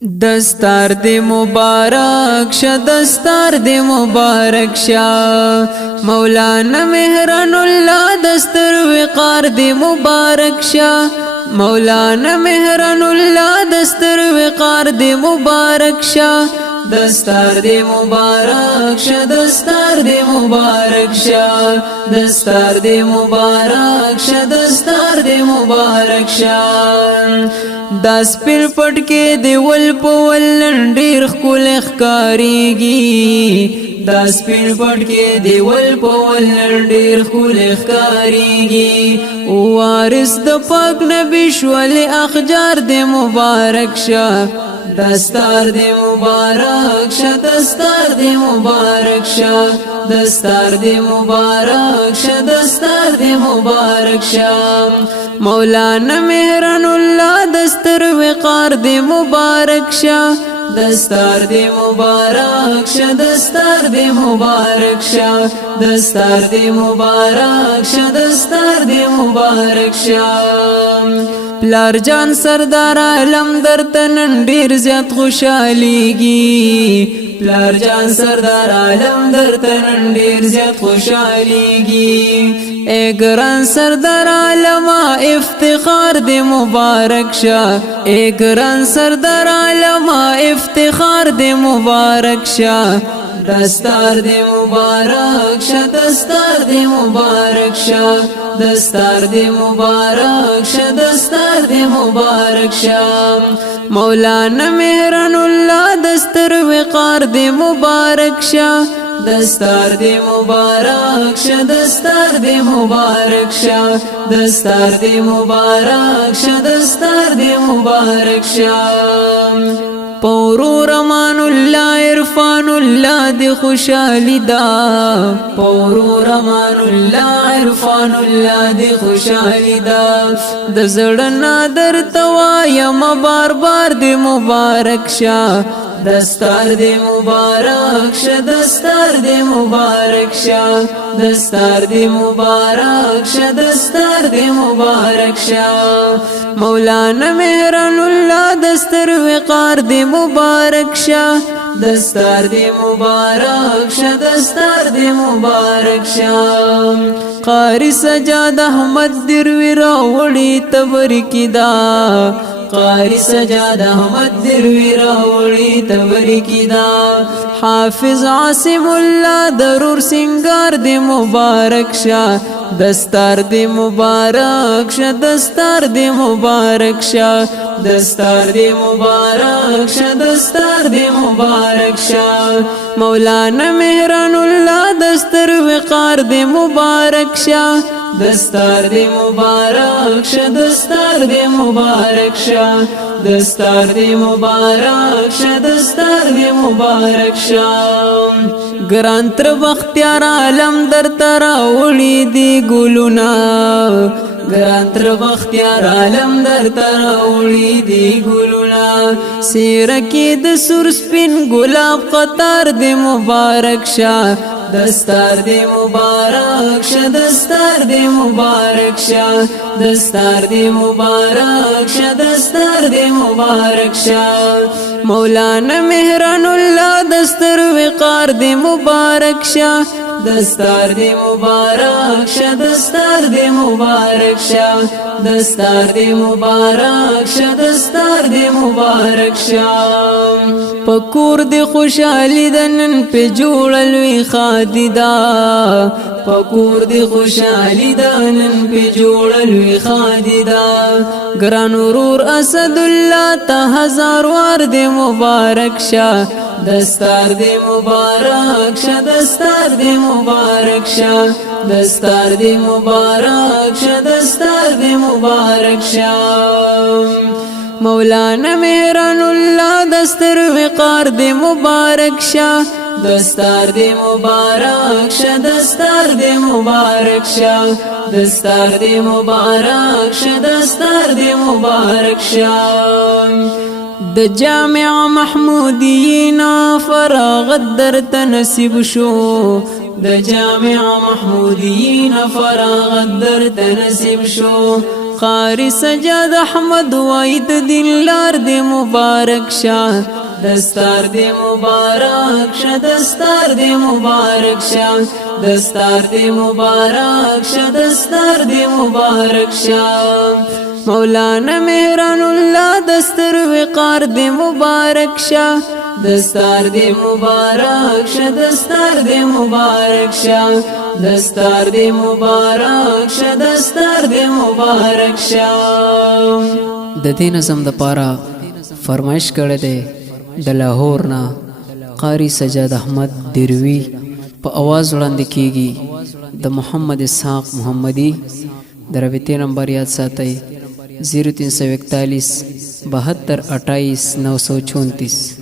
دستار دی مبارک شا دستار دی مبارک شا مولانا مهران اللہ دستر وقار دی مبارک شا مولانا مهران اللہ دستر وقار دی مبارک شا دستار دی مبارک شا دستار دی مبارک شا دستار دی مبارک شا دستار دی مبارک شا داس پل پټ کې دی ول په ولن ډیر خل ښکاریږي داس پل پټ کې دی ول په ولن ډیر خل ښکاریږي وارث د پاک نبی شول اخجار دی مبارک شه دستار دی مبارک شه دستار دی مبارک شه دستار دی مبارک شه دستار دی مبارک شه مولانا مهران اللہ دستر وقار دی مبارک شه دستار دی مبارک شه دستار دی مبارک شه دستار دی مبارک شه دستار دی مبارک شه پلار جان سردار عالم در تنن ډیر زیات خوشاليږي پلار جان سردار عالم در تنن ډیر زیات خوشاليږي اے گران سردار عالم افتخار دی مبارک شه اے گران سردار عالم افتخار دی مبارک شه دستار دی مبارک شه دستار دی مبارک شه دستار دی مبارک شه دستار دی مبارک شه مولانا مهران اللہ دستر وقار دی مبارک شه دستار دی مبارک شه دستار دی مبارک شه دستار دی مبارک شه دستار دی مبارک شه پورو رمان اللہ عرفان اللہ دی خوشحالی دا پورو رمان اللہ عرفان اللہ دی خوشحالی دا د زړه در توایم بار بار دی مبارک شه دستار دی مبارک شه دستار دی مبارک شه دستار دی مبارک شه دستار دی مبارک شه مولانا مهران اللہ دستر وقار دی مبارک شه دستار دی مبارک شه دستار دی مبارک شه قاری سجاد احمد دروی راوڑی تبرکی دا قاری سجاد احمد دروی راوڑی تبرکی دا حافظ عاصم اللہ درور سنگار دی مبارک شه دستار دی مبارک شه دستار دی مبارک شه دستار دی مبارک شه دستار دی مبارک شه مولانا مهران اللہ دستر وقار دی مبارک شه دستار دی مبارک شه دستار دی مبارک شه دستار دی مبارک شه دستار دی مبارک شه گران تر بختیار عالم در تراولی دی گلونا گران تر بختیار عالم در تراولی دی گلونا سیرکی د سور سپین گلاب قطار دی مبارک شه دستار دی مبارک شه دستار دی مبارک شه دستار دی مبارک شه دستار دی مبارک شه مولانا مهران اللہ دستر وقار دی مبارک شه دستار دی مبارک شه دستار دی مبارک شه دستار دی مبارک شه دستار دی مبارک شه پکور دی خوشحالی دنن پی جوړل وی خادی دا پکور دی خوشحالی دنن پی جوړل وی خادی دا گران ورور اسد اللہ تا ہزار وار دی مبارک شه دستار دی مبارک شه دستار دی مبارک شه دستار دی مبارک شه دستار دی مبارک شه مولانا مهران اللہ دستر وقار دی مبارک شه دستار دی مبارک شه دستار دی مبارک شه دستار دی مبارک شه دستار دی مبارک شه د جامع محمودیین فراغت در تنصیب شو د جامع محمودیین فراغت در تنصیب شو قاری سجاد احمد وید دلار دی مبارک شاه دستار دی مبارک شاه دستار دی مبارک شاه دستار دی مبارک شاه دستار دی مبارک شاه مولانا مهران الله دستر وقار دی مبارک شاه دستار دی مبارک شاه دستار دی مبارک شاه دستار دی مبارک شاه دستار دی مبارک شاه د دې نظم د پاره فرمایش کړی دی د لاهور نه قاری سجاد احمد دیروی په आवाज وړاندې کیږي د محمد اسحاق محمدی د رابطې نمبر یاد ساتئ 0341 72 28 934